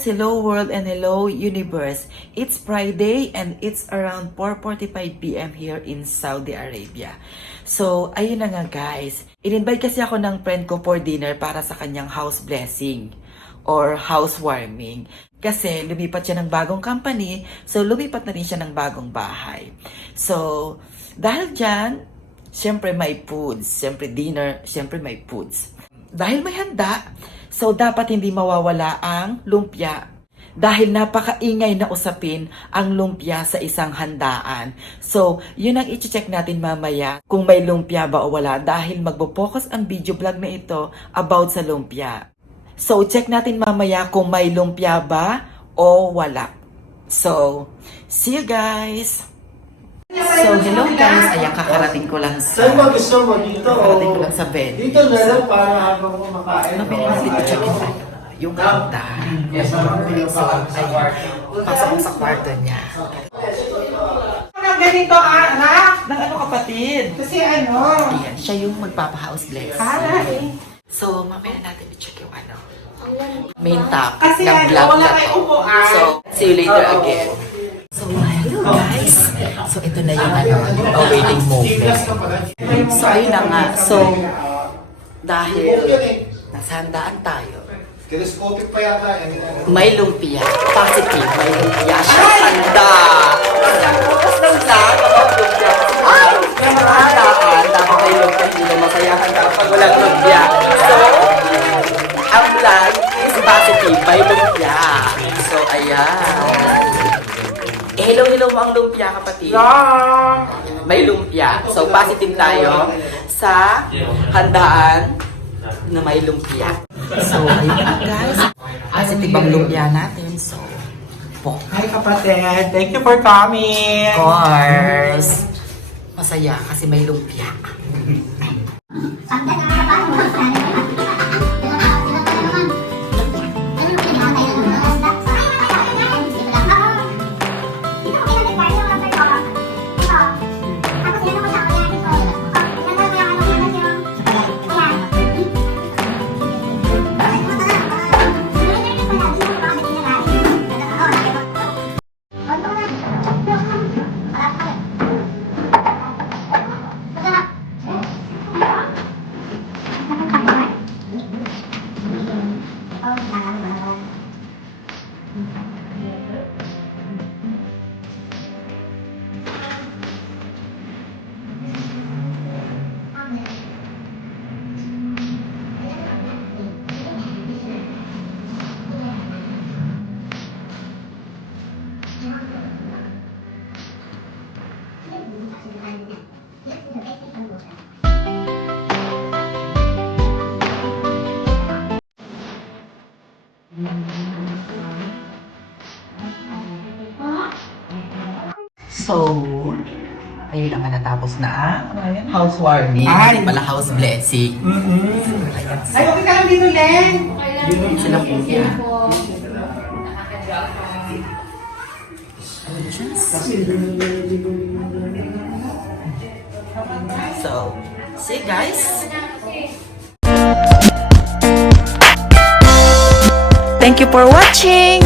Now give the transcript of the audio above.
guys! Hello world and hello universe! It's Friday and it's around 4:45 PM here in Saudi Arabia. So, ayun na nga guys. In-invite kasi ako ng friend ko for dinner para sa kanyang house blessing or housewarming. Kasi lumipat siya ng bagong company, so lumipat na rin siya ng bagong bahay. So, dahil dyan, syempre may foods. Syempre dinner, syempre may foods. Dahil may handa, so dapat hindi mawawala ang lumpia. Dahil napakaingay na usapin ang lumpia sa isang handaan. So, yun ang i-check natin mamaya kung may lumpia ba o wala. Dahil magpo-focus ang video vlog na ito about sa lumpia. So, check natin mamaya kung may lumpia ba o wala. So, see you guys! So, hello guys! Ayan, kakarating ko lang sa... Saan ba gusto mo? Dito Kakarating ko lang sa bed. Dito na lang para habang kumakain. Mamaya natin i-check yung handa. Yes, So, ayan. Pasok ko sa kwarto niya. Ang ganito, anak. Ng ano kapatid? Kasi ano? Ayan, siya yung magpapa-house bless. Ay. So, mamaya natin i-check yung ano. Main top Kasi ng ano, vlog wala na kayo to. upuan. So, see you later again. So, hello guys! So, ito na yung ano, yung awaiting moment. So, ayun na nga. So, dahil nasa handaan tayo, Telescopic pa yata yan. may lumpia. Positive, may lumpia siya. Handa! Bukas ng vlog, about lumpia. Ay! May mga handaan, dapat may lumpia. Hindi na masayahan ka kapag walang lumpia. So, ang vlog is positive, may lumpia. So, ayan. Hello mo ang lumpia, kapatid. Yeah. May lumpia. So, positive tayo sa handaan na may lumpia. So, ayun na guys. Positive ang lumpia natin. So, Hi kapatid, thank you for coming. of course, masaya kasi may lumpia. So, ayun na nga natapos na ang housewarming. Ay. Pala house blessing. Ay, okay ka lang dito, Len. Sila kuya. So, see you guys. Thank you for watching.